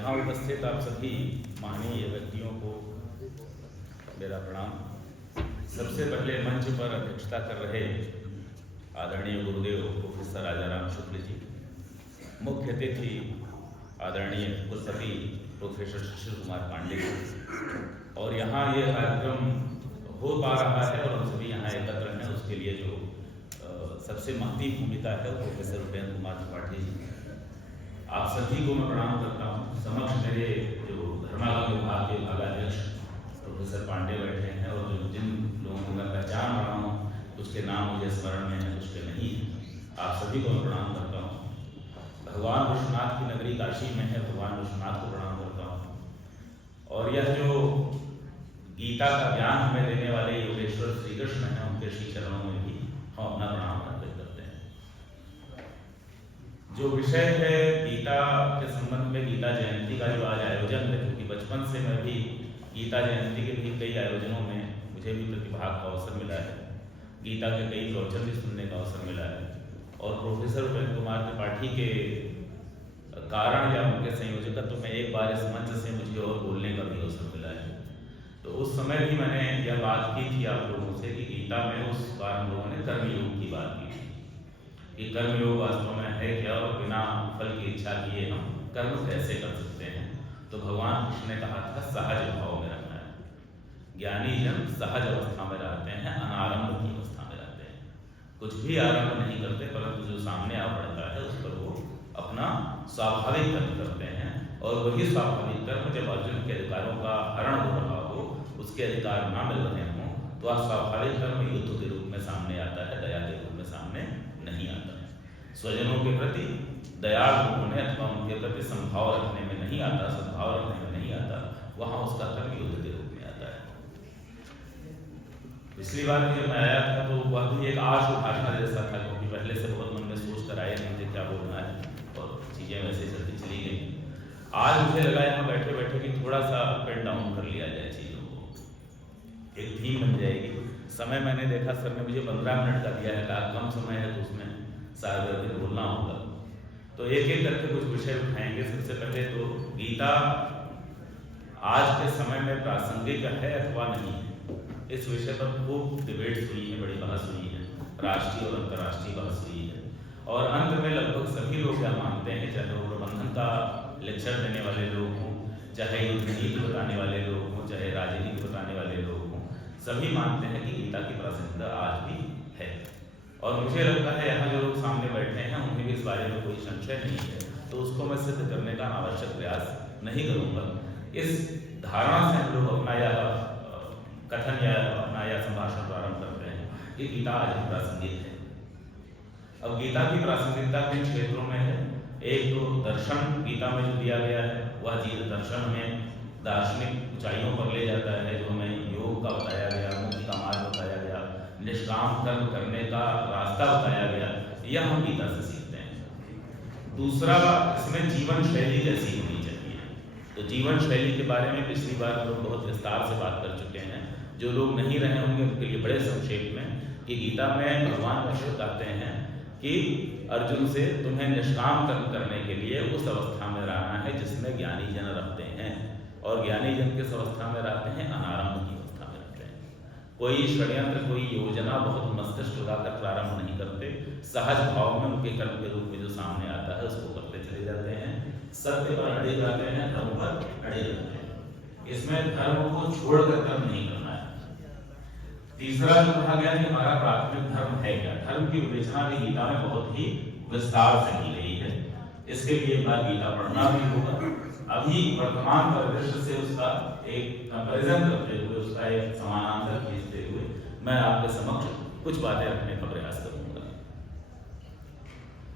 यहाँ उपस्थित आप सभी माननीय व्यक्तियों को मेरा प्रणाम। सबसे पहले मंच पर अध्यक्षता कर रहे आदरणीय गुरुदेव प्रोफेसर राजाराम शुक्ल जी, मुख्य अतिथि आदरणीय कुलपति प्रोफेसर सुशील कुमार पांडे जी, और यहाँ ये कार्यक्रम हो पा रहा है और हम सभी यहाँ एकत्र हैं उसके लिए जो सबसे महती भूमिका है प्रोफेसर उपेंद्र कुमार त्रिपाठी जी। आप सभी को मैं प्रणाम करता हूँ। समक्ष मेरे जो धर्मागम विभाग के विभागाध्यक्ष प्रोफेसर पांडे बैठे हैं और जो जिन लोगों को मैं पहचान रहा हूँ उसके नाम मुझे स्मरण में है, उसके नहीं। आप सभी को मैं प्रणाम करता हूँ। भगवान विश्वनाथ की नगरी काशी में है, भगवान विश्वनाथ को प्रणाम करता हूँ। और यह जो गीता का ज्ञान हमें देने वाले योगेश्वर श्री कृष्ण हैं, उनके श्री चरणों में भी हम अपना प्रणाम अर्पित करते हैं। जो विषय है गीता के संबंध में, गीता जयंती का जो आज आयोजन है, क्योंकि बचपन से मैं भी गीता जयंती के भी कई आयोजनों में मुझे भी प्रतिभाग का अवसर मिला है, गीता के कई प्रवचन भी सुनने का अवसर मिला है, और प्रोफेसर उपेंद्र कुमार त्रिपाठी के कारण या उनके संयोजकत्व में एक बार इस मंच से मुझे और बोलने का भी अवसर मिला है। तो उस समय भी मैंने यह बात की थी आप लोगों से कि गीता में उस बार हम लोगों ने कर्मयोग की बात की थी कि कर्मयोग वास्तव में है क्या और बिना फल की इच्छा किए हम कर्म कैसे कर सकते हैं। तो भगवान कृष्ण ने कहा था सहज भाव में रहना है। ज्ञानी जन सहज अवस्था में रहते हैं, अनारंभ की अवस्था में रहते हैं, कुछ भी आरंभ नहीं करते, परंतु जो सामने आ पड़ता है उस पर वो अपना स्वाभाविक कर्म करते हैं। और वही स्वाभाविक कर्म जब अर्जुन के अधिकारों का हरण हो रहा हो, उसके अधिकार ना मिल रहे हों, तो वह स्वाभाविक कर्म युद्ध के रूप में सामने आता है, दया के रूप में सामने नहीं आता है। स्वजनों के प्रति दयालु होने अथवा उनके प्रति संभाव रखने में नहीं आता, सद्भाव रखने में नहीं आता, वहां उसका कर्म युद्ध के रूप में आता है। पिछली बार जब मैं आया था तो वह भी एक आशु भाषा जैसा था, क्योंकि पहले से बहुत मन में सोच कर आए नहीं थे क्या बोलना है और चीजें वैसे चलती चली गई। आज मुझे लगा यहाँ बैठे बैठे कि थोड़ा सा अप एंड डाउन कर लिया जाए चीजों को, एक थीम बन जाएगी। समय मैंने देखा सर ने मुझे 15 मिनट का दिया है, कहा कम समय है तो उसमें सारा दिन बोलना होगा, तो एक एक करके कुछ विषय उठाएंगे। सबसे पहले तो गीता आज के समय में प्रासंगिक है अथवा नहीं है, इस विषय पर खूब डिबेट्स हुई है, बड़ी बहस हुई है, राष्ट्रीय और अंतर्राष्ट्रीय बहस हुई है। और अंत में लगभग सभी लोग क्या मानते हैं, चाहे वो प्रबंधन का लेक्चर देने वाले लोग हों, चाहे युद्ध नीति बताने वाले लोग हों, चाहे राजनीति बताने वाले लोग हों, सभी मानते हैं कि गीता की प्रासंगिकता आज भी है। और मुझे लगता है यहाँ जो लोग सामने बैठे हैं उन्हें भी इस बारे में कोई संशय नहीं है, तो उसको मैं सिद्ध करने का अनावश्यक प्रयास नहीं करूँगा। इस धारणा से हम लोग अपना यह कथन या अपना यह संभाषण प्रारंभ करते हैं कि गीता आज भी प्रासंगिक है। अब गीता की प्रासंगिकता किन क्षेत्रों में है? एक तो दर्शन गीता में जो दिया गया है वह जीव दर्शन में दार्शनिक ऊंचाइयों पर ले जाता है, जो हमें योग का बताया गया, मुक्ति का मार्ग बताया गया, निष्काम कर्म करने का रास्ता बताया गया, यह हम गीता से सीखते हैं। दूसरा, इसमें जीवन शैली कैसी होनी चाहिए, तो जीवन शैली के बारे में पिछली बार हम लोग बहुत विस्तार से बात कर चुके हैं। जो लोग नहीं रहे होंगे उनके लिए बड़े संक्षेप में कि गीता में भगवान कृष्ण कहते हैं कि अर्जुन से तुम्हें निष्काम कर्म करने के लिए उस अवस्था में रहना है जिसमें ज्ञानी जन रहते हैं, और ज्ञानी जन किस अवस्था में रहते हैं? अनारंभ की अवस्था में रहते हैं। कोई षड्यंत्र, कोई योजना बहुत मस्तिष्क लगाकर प्रारंभ नहीं करते, सहज भाव में उनके कर्म के रूप में जो सामने आता है उसको करते चले जाते हैं, सत्य पर अड़े रहते हैं, धर्म पर अड़े रहते हैं। इसमें धर्म को छोड़कर कर्म नहीं करना है। तीसरा जो कहा गया कि हमारा प्राथमिक धर्म है क्या, धर्म की विवेचना भी गीता में बहुत ही विस्तार से की गई है। इसके लिए एक बार गीता पढ़ना भी होगा। अभी वर्तमान परिदृश्य से उसका एक कंपैरिजन करते हुए, उसका एक समानांतर खींचते हुए मैं आपके समक्ष कुछ बातें रखने का प्रयास करूंगा।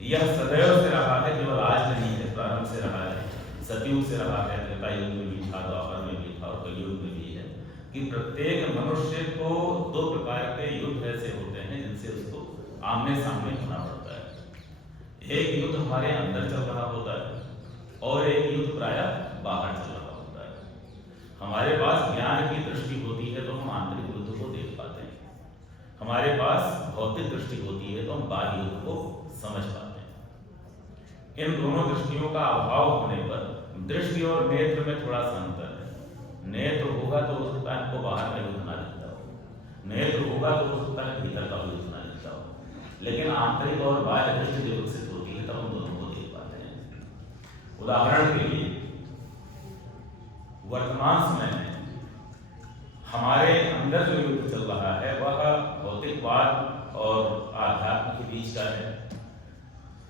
यह सदैव से रहा है, केवल आज नहीं है, प्रारंभ से रहा है, सतयुग से रहा है, त्रेता युग में भी था, द्वापर में भी था और कलयुग में भी है कि प्रत्येक मनुष्य को दो प्रकार के युद्ध ऐसे होते हैं जिनसे उसको आमने सामने होना पड़ता है। एक युद्ध हमारे अंदर चल रहा होता है और एक युद्ध प्रायः बाहर चल रहा होता है। हमारे पास ज्ञान की दृष्टि होती है तो हम आंतरिक युद्ध को देख पाते हैं, हमारे पास भौतिक दृष्टि होती है तो हम बाह्य युद्ध को समझ पाते हैं। इन दोनों दृष्टियों का अभाव होने पर दृष्टि और नेत्र में थोड़ा सा अंतर है। नेत्र होगा तो हो सकता है आपको बाहर का युद्ध ना दिखता हो, नेत्र होगा तो हो सकता है भीतर का युद्ध ना दिखता हो, लेकिन आंतरिक और बाह्य दृष्टि जो विकसित होती है तब हम दोनों को देख पाते हैं। उदाहरण के लिए वर्तमान समय में हमारे अंदर जो युद्ध चल रहा है वह भौतिकवाद और आध्यात्म के बीच का है।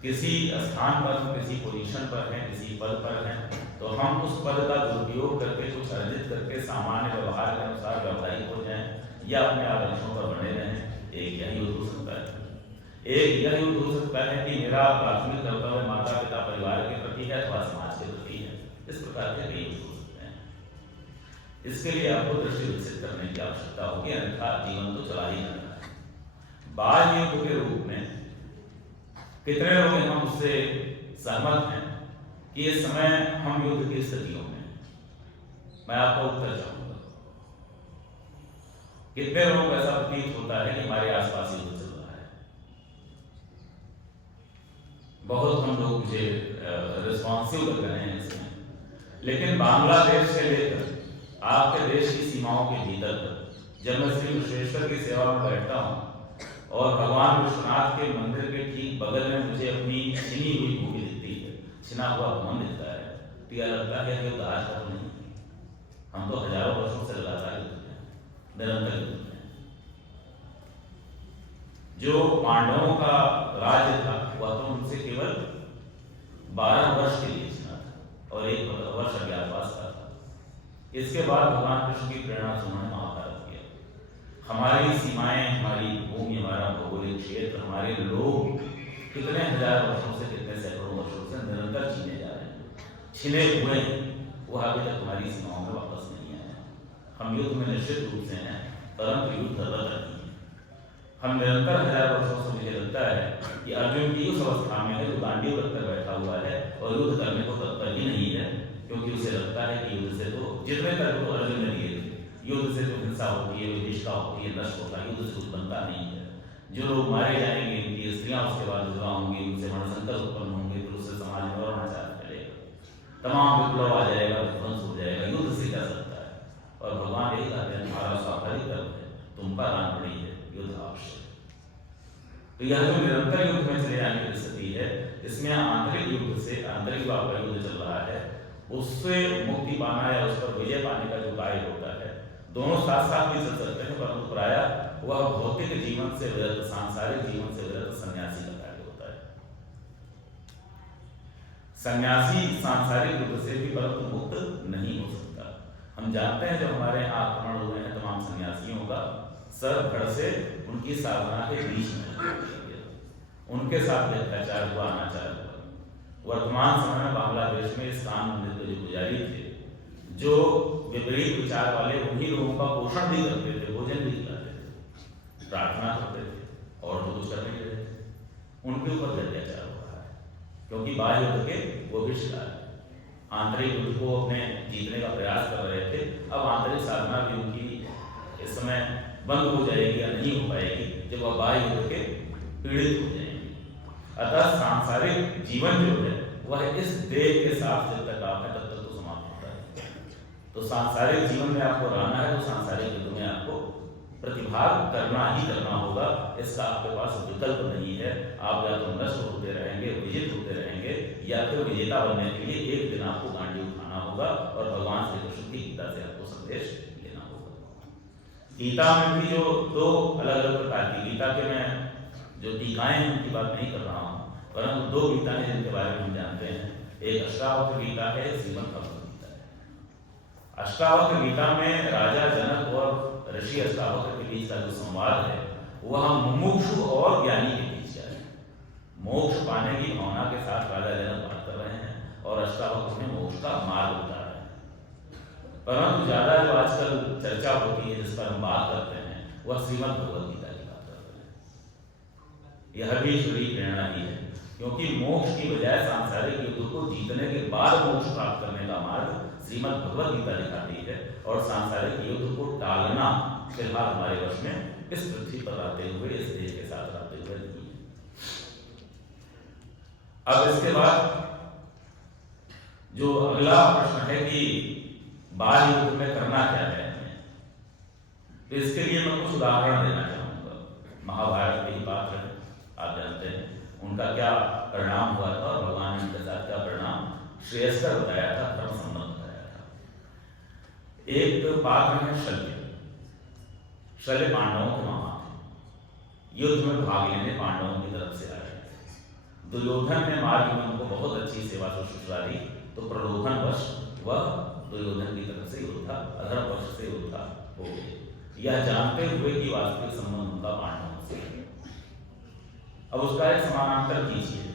किसी स्थान पर हम किसी पोजीशन पर हैं, किसी पद पर हैं, तो हम उस पद का दुरुपयोग करके कुछ अर्जित करके सामान्य व्यवहार के अनुसार व्यावसायिक हो जाएं या अपने आदर्शों पर बने रहें। एक यह युद्ध हो सकता है। एक यह युद्ध हो सकता है कि मेरा प्राथमिक कर्तव्य माता पिता परिवार के प्रति है अथवा समाज के प्रति है। इस प्रकार के कई युद्ध हो सकते हैं। इसके लिए आपको दृष्टि विकसित करने की आवश्यकता होगी, अन्यथा जीवन तो चला ही जाता है। बाह्य युद्ध के रूप में कितने लोग हम उससे सहमत हैं कि इस समय हम युद्ध की स्थितियों में हैं? मैं आपका उत्तर चाहूंगा। कितने लोगों को ऐसा प्रतीत होता है कि हमारे आसपास युद्ध चल रहा है? बहुत हम लोग मुझे रिस्पॉन्सिव लग रहे हैं इसमें। लेकिन बांग्लादेश से लेकर आपके देश की सीमाओं के भीतर तक जब मैं श्री विश्वेश्वर की सेवा में बैठता हूँ और भगवान विश्वनाथ के मंदिर के ठीक बगल में मुझे अपनी छिनी हुई भूमि दिखती है, छिना हुआ भवन दिखता है, तो यह लगता है कि आज तक नहीं, हम तो हजारों वर्षों से लगातार युद्ध में, निरंतर युद्ध में। जो पांडवों का राज्य था वह तो उनसे केवल 12 वर्ष के लिए छिना था और 1 वर्ष अज्ञातवास का था। इसके बाद भगवान कृष्ण की प्रेरणा से उन्होंने महाभारत किया। हमारी सीमाएं, हमारी भूमि, हमारा भौगोलिक क्षेत्र, हमारे लोग कितने हजार वर्षों से, कितने सैकड़ों वर्षों से निरंतर छीने जा रहे हैं, छिने हुए हैं, वो अभी तक हमारी सीमाओं में वापस नहीं आए। हम युद्ध में निश्चित रूप से हैं, परंतु युद्ध रत नहीं है। हम निरंतर हजार वर्षों से, मुझे लगता है कि अर्जुन की उस अवस्था में है जो गांडीव रखकर बैठा हुआ है और युद्ध करने को तत्पर ही नहीं है, क्योंकि उसे लगता है कि युद्ध से तो जितने तक अर्जुन ने दिए थे, युद्ध से जो हिंसा होती है, विदेशता होती है, नष्ट होता है, युद्ध से कुछ बनता नहीं है। जो लोग मारे जाएंगे, उनकी स्त्रियां उसके बाद विधवा होंगी, उनसे मनसंकट उत्पन्न होंगे, फिर उससे समाज में और अनाचार फैलेगा, तमाम विप्लव आ जाएगा, विध्वंस हो जाएगा। युद्ध से क्या सकता है? और भगवान यही कहते हैं, तुम्हारा स्वाभाविक कर्म है, तुम पर आन पड़ी है, युद्ध आवश्यक। तो यह जो निरंतर युद्ध में चले जाने की स्थिति है, इसमें आंतरिक युद्ध से, आंतरिक आपका युद्ध चल रहा है, उससे मुक्ति पाना या उस पर विजय पाने का जो कार्य होता है, दोनों साथ साथ भी चल सकते हैं, परंतु प्रायः वह भौतिक जीवन से विरत, सांसारिक जीवन से विरत सन्यासी का कार्य होता है। सन्यासी सांसारिक युद्ध से भी परंतु मुक्त नहीं हो सकता। हम जानते हैं जब हमारे यहाँ आक्रमण हुए हैं तमाम सन्यासियों का, सर धड़ से उनकी साधना के बीच में उनके साथ अत्याचार हुआ, अनाचार हुआ। वर्तमान समय में बांग्लादेश में इस कान मंदिर के जो पुजारी थे, जो विपरीत विचार वाले, उन्हीं लोगों का पोषण भी करते थे, भोजन भी खिलाते थे, प्रार्थना करते थे और तो कुछ कर नहीं रहे थे, उनके ऊपर अत्याचार हो रहा है, क्योंकि बाह्य युद्ध के वो भी शिकार है। आंतरिक युद्ध को अपने जीतने का प्रयास कर रहे थे, अब आंतरिक साधना भी उनकी इस समय बंद हो जाएगी या नहीं हो पाएगी जब वह बाह्य युद्ध के पीड़ित हो जाएंगे। अतः सांसारिक जीवन जो है वह इस देह के साथ जब तक आप है तब तक तो समाप्त होता है। तो सांसारिक जीवन में आपको रहना है तो सांसारिक युद्ध में आपको प्रतिभाग करना ही करना होगा, इसका आपके पास विकल्प नहीं है। आप या तो नष्ट होते रहेंगे, विजित होते रहेंगे, या फिर विजेता बनने के लिए एक दिन आपको गांडी उठाना होगा और भगवान श्री कृष्ण की गीता से आपको संदेश लेना होगा। गीता में भी जो 2 अलग अलग प्रकार की, गीता के मैं जो टीकाएं हैं उनकी बात नहीं कर रहा हूँ, परंतु 2 गीता हैं जिनके बारे में हम जानते हैं। एक अष्टावक्र गीता है, श्रीमद् भगवद गीता है। अष्टावक्र गीता में राजा जनक और ऋषि अष्टावक्र के बीच का जो संवाद है वह मुमुक्षु और ज्ञानी के बीच का है। मोक्ष पाने की भावना के साथ राजा जनक बात कर रहे हैं और अष्टावक्र में मोक्ष का मार्ग बता रहे हैं। परंतु ज्यादा जो आजकल चर्चा होती है, जिस पर हम बात करते हैं, वह श्रीमद् भगवद गीता की बात करते हैं। यह भी ईश्वरीय प्रेरणा ही है, क्योंकि मोक्ष की बजाय सांसारिक युद्ध को जीतने के बाद मोक्ष प्राप्त करने का मार्ग श्रीमद् भगवद गीता दिखाती है, और सांसारिक युद्ध को टालना फिलहाल हमारे वश में इस पृथ्वी पर आते हुए, इस देश के साथ आते हुए नहीं है। अब इसके बाद जो अगला प्रश्न है कि बाल युद्ध में करना क्या है, तो इसके लिए मैं कुछ उदाहरण देना चाहूंगा। महाभारत के ही पात्र है, आप जानते हैं उनका क्या परिणाम हुआ था और भगवान ने उनके साथ क्या परिणाम श्रेयस्कर बताया था, धर्म संबंध बताया था। एक पात्र है शल्य। शल्य पांडवों के मामा थे, युद्ध में भाग लेने पांडवों की तरफ से आए। दुर्योधन ने मार्ग में उनको बहुत अच्छी सेवा शुश्रूषा दी, तो प्रलोभनवश वह दुर्योधन की तरफ से योद्धा, अधर्म पक्ष से योद्धा हो गए, यह जानते हुए कि वास्तविक संबंध उनका पांडवों से। अब उसका एक समानांतर कीजिए।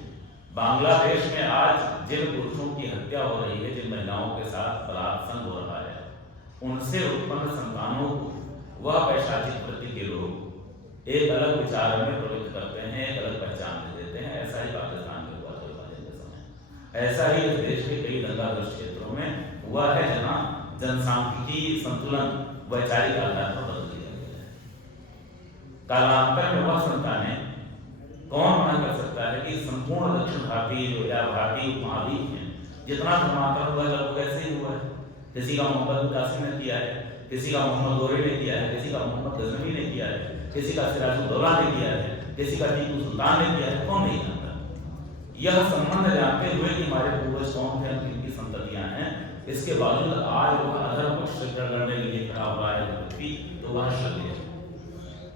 बांग्लादेश में आज जिन पुरुषों की हत्या हो रही है, जिन महिलाओं के साथ बलात्संग हो रहा है, उनसे उत्पन्न संतानों को वह पैशाचिक वृत्ति के लोग एक अलग विचार में प्रवृत्त करते हैं, एक अलग पहचान दे देते हैं। ऐसा ही पाकिस्तान में हुआ था विभाजन के समय, ऐसा ही इस देश के कई दंगाग्रस्त क्षेत्रों में हुआ है, जहां जनसांख्यिकी संतुलन वैचारिक आधार पर बदल दिया गया है। कालांतर में वह संतानें, कौन मना कर सकता है कि संपूर्ण दक्षिण भारतीय जो या भारतीय उपमहाद्वीप में जितना धर्मांतरण हुआ लगभग ऐसे ही हुआ है। किसी का मोहम्मद कासिम ने किया है, किसी का मोहम्मद गोरे ने किया है, किसी का मोहम्मद गजनवी ने किया है, किसी का सिराजुद्दौला ने किया है, किसी का टीपू सुल्तान ने किया है, कौन नहीं जानता। यह संबंध जानते हुए कि हमारे पूर्वज कौन थे, किनकी संततियां हैं, इसके बावजूद आज वह अधर्म पक्ष से लड़ने के लिए खड़ा हुआ है व्यक्ति, तो वह शल्य है।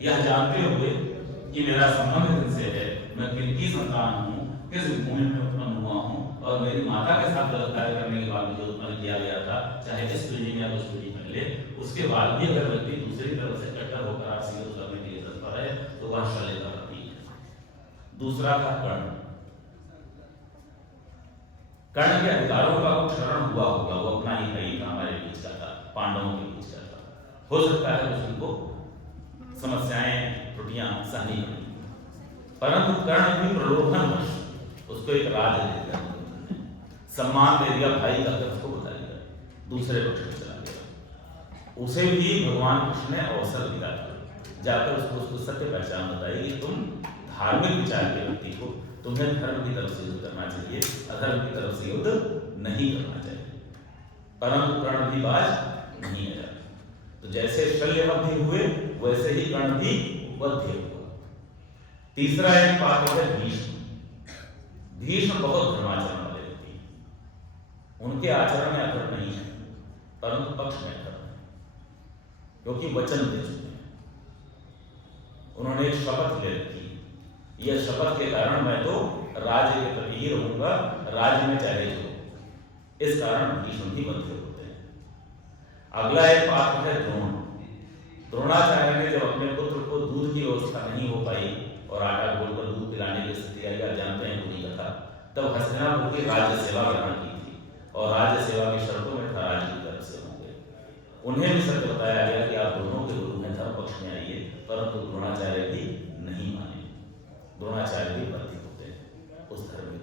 यह जानते हुए कि मेरा संबंध इनसे है, मैं किनकी संतान हूँ, किस भूमि में उत्पन्न हुआ हूँ, और मेरी माता के साथ गलत कार्य करने के बाद मुझे उत्पन्न किया गया था, चाहे इस पीढ़ी में या उस पीढ़ी पहले, उसके बाद भी अगर व्यक्ति दूसरी तरफ से कट्टर होकर आपसी युद्ध करने के लिए तत्पर है, तो वह शल्य का प्रतीक है। दूसरा था कर्ण। कर्ण के अधिकारों का कुछ क्षरण हुआ होगा, वो अपना ही भाई था, हमारे बीच का था, पांडवों के बीच का था। हो सकता है कुछ उनको समस्याएं त्रुटियां सहनी पड़ी, परंतु कर्ण भी प्रलोभनवश उसको एक राज दे दिया, सम्मान दे दिया, भाई का उसको बता दिया, दूसरे पक्ष में चला गया। उसे भी भगवान कृष्ण ने अवसर दिया था, जाकर उसको सत्य पहचान बताई कि तुम धार्मिक विचार के व्यक्ति को, तुम्हें धर्म की तरफ से युद्ध करना चाहिए, अधर्म की तरफ से युद्ध नहीं करना चाहिए। परंतु कर्ण भी बाज नहीं आया। तो जैसे शल्य वध्य हुए, वैसे ही कर्ण भी वध्य हुआ। तीसरा एक पात्र है भीष्म। भीष्म बहुत धर्माचरण वाले व्यक्ति हैं, उनके आचरण में अधर्म नहीं है, परंतु पक्ष में अधर्म है, क्योंकि वचन दे चुके हैं। उन्होंने एक शपथ ले रखी, यह शपथ के कारण मैं तो राज्य के प्रति ही रहूंगा, राज्य में चाहे जो, इस कारण भीष्म भी वध्य होते हैं। अगला एक पात्र है द्रोण। द्रोणाचार्य ने जब अपने पुत्र को दूध की व्यवस्था नहीं हो पाई और आटा घोलकर दूध पिलाने की स्थिति आई, आप जानते हैं पूरी कथा, तब हस्तिनापुर की राज्य सेवा ग्रहण की थी, और राज्य सेवा की शर्तों में था राज्य की तरफ से होंगे। उन्हें भी सत्य बताया गया कि आप दोनों के गुरु में धर्म पक्ष में आइए, परंतु द्रोणाचार्य भी नहीं माने। द्रोणाचार्य भी बंदी होते हैं उस धर्म में।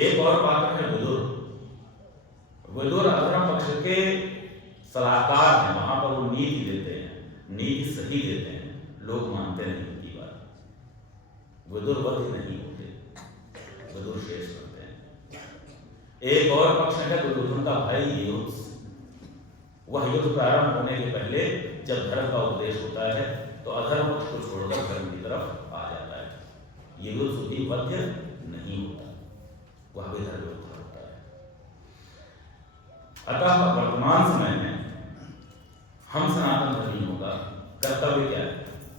एक और पात्र है विदुर। विदुर अधर्म पक्ष के सलाहकार हैं, वहां पर वो नीति देते हैं, नीति सही देते हैं, लोग मानते नहीं उनकी बात। विदुर वध नहीं होते, विदुर शेष करते हैं। एक और पक्ष है दुर्योधन का भाई युयुत्स। वह युद्ध प्रारंभ होने के पहले जब धर्म का उपदेश होता है, तो अधर्म पक्ष को छोड़कर धर्म की तरफ आ जाता है। युयुत्स भी वध्य नहीं होता, वह भी धर्म होता है। अतः वर्तमान समय में हम सनातन धर्मियों का कर्तव्य क्या है,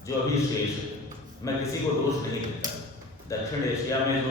जो अभी शेष है। मैं किसी को दोष नहीं देता। दक्षिण एशिया में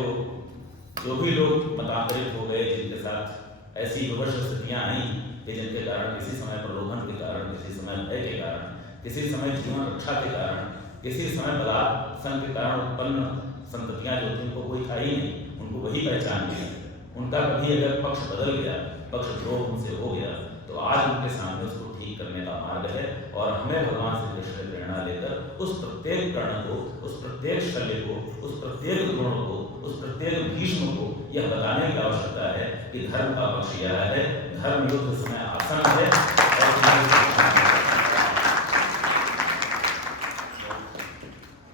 जो भी लोग मतांतरित हो गए, जिनके साथ ऐसी विवश स्थितियां आई कि जिनके कारण किसी समय प्रलोभन के कारण, किसी समय भय के कारण, किसी समय जीवन रक्षा के कारण, किसी समय बलात्संग के कारण उत्पन्न संततियां जो थी, उनको कोई था ही नहीं, उनको वही पहचान मिली। उनका कभी अगर पक्ष बदल गया, पक्ष द्रोह उनसे हो गया, तो आज उनके सामने उसको ठीक करने का मार्ग है। और हमें भगवान श्री कृष्ण से प्रेरणा लेकर उस प्रत्येक कर्ण को, उस प्रत्येक शल्य को, उस प्रत्येक द्रोण को, उस प्रत्येक भीष्म को यह बताने की आवश्यकता है कि धर्म का पक्ष यह है, धर्म युद्ध समय आसन है। और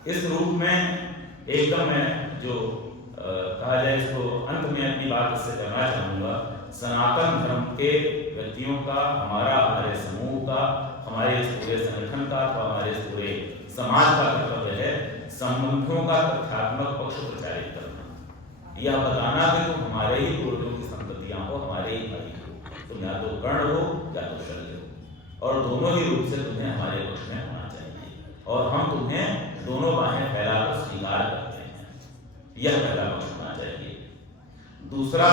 इस रूप में एकदम मैं जो कहा जाए, इसको अंत में अपनी बात इससे करना चाहूंगा सनातन धर्म के व्यक्तियों का, हमारे समूह का, हमारे इस पूरे संगठन का अथवा हमारे इस पूरे समाज का कर्तव्य है संबंधों का तथ्यात्मक पक्ष प्रचारित करना, यह बताना कि तुम हमारे ही पूर्वजों की संततियां हो, हमारे ही भाई हो, तुम या तो कर्ण हो या तो शल्य हो, और दोनों ही रूप से तुम्हें हमारे पक्ष में होना चाहिए और हम तुम्हें दोनों बाहें फैलाकर स्वीकार करते हैं, यह पहला पक्ष होना चाहिए। दूसरा,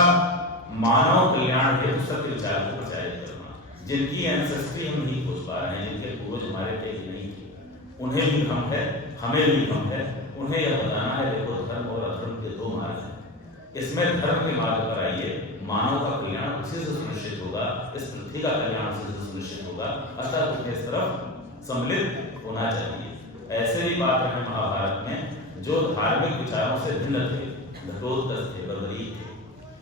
मानव कल्याण हेतु सत्य विचार को प्रचारित करना, जिनकी एंसेस्ट्री हम नहीं खोज पा रहे हैं, जिनके पूर्वज हमारे थे नहीं थे, उन्हें भी भ्रम है, हमें भी भ्रम है, उन्हें यह बताना है देखो धर्म और अधर्म के दो मार्ग हैं, इसमें धर्म के मार्ग पर आइए, मानव का कल्याण उसी से सुनिश्चित होगा, इस पृथ्वी का कल्याण उसी से सुनिश्चित होगा, अतः तुम्हें इस तरफ सम्मिलित होना चाहिए। ऐसे भी पात्र हैं महाभारत में जो धार्मिक विचारों से भिन्न थे, घटोत्कच थे, बदरीक थे,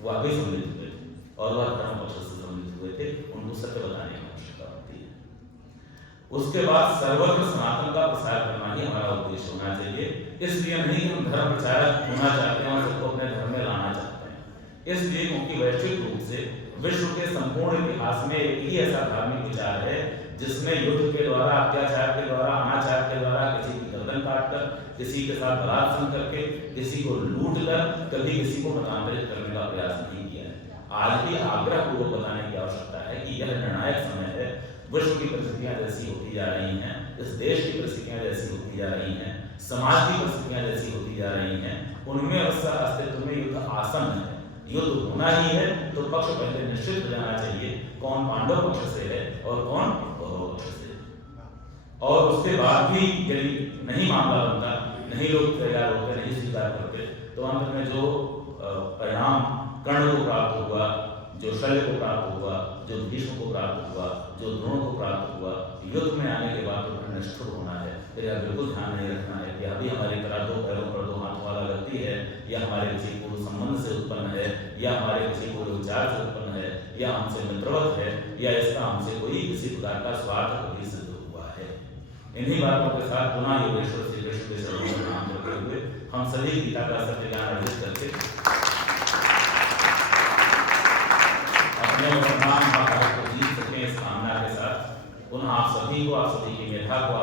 वह भी सम्मिलित हुए थे और वह धर्म पक्ष से सम्मिलित हुए थे, उनको सत्य बताने की आवश्यकता होती है। उसके बाद सर्वत्र सनातन का प्रसार करना ही हमारा उद्देश्य होना चाहिए, इसलिए नहीं कि हम धर्म प्रचारक होना चाहते हैं और सबको अपने धर्म में लाना चाहते हैं, इसलिए क्योंकि वैश्विक रूप से विश्व के संपूर्ण इतिहास में एक ही ऐसा धार्मिक विचार है जिसने युद्ध के द्वारा, अत्याचार के द्वारा, अनाचार के द्वारा, किसी की गर्दन काटकर, किसी के साथ बलात्कार करके, किसी को लूट कर, कभी किसी को मतांतरित करने का प्रयास नहीं किया है। आज भी आग्रह पूर्वक बताने की आवश्यकता है कि यह निर्णायक समय है, विश्व की परिस्थितियां जैसी होती जा रही हैं, इस देश की परिस्थितियां जैसी होती जा रही हैं, समाज की परिस्थितियां जैसी होती जा रही हैं, उनमें अस्तित्व में युद्ध आसन है, युद्ध होना ही है, तो पक्ष पहले निश्चित हो जाना चाहिए कौन पांडव पक्ष से है और कौन कौरव पक्ष से, और उसके बाद भी यदि नहीं मामला बनता, नहीं लोग तैयार होते, नहीं स्वीकार करते, तो अंत में जो परिणाम कर्ण को प्राप्त हुआ, जो शल्य को प्राप्त हुआ, जो भीष्म को प्राप्त हुआ, जो द्रोण को प्राप्त हुआ, युद्ध में आने के बाद तो निष्ठुर होना है, तो यह बिल्कुल ध्यान नहीं रखना है कि अभी हमारी तरह दो पैरों पर दो हाथ वाला व्यक्ति है, या हमारे किसी पूर्व संबंध से उत्पन्न है, या हमारे किसी पूर्व विचार से उत्पन्न है, या हमसे मित्रवत है, या इसका हमसे कोई किसी प्रकार का स्वार्थ कभी सिद्ध हुआ है। इन्हीं बातों के साथ पुनः योगेश्वर श्री कृष्ण के चरणों में नाम करते हुए हम सभी गीता का सत्य ज्ञान अर्जित करके अपने वर्तमान महाभारत को जीत सकें, इस कामना के साथ पुनः आप सभी को, आप सभी की मेधा को,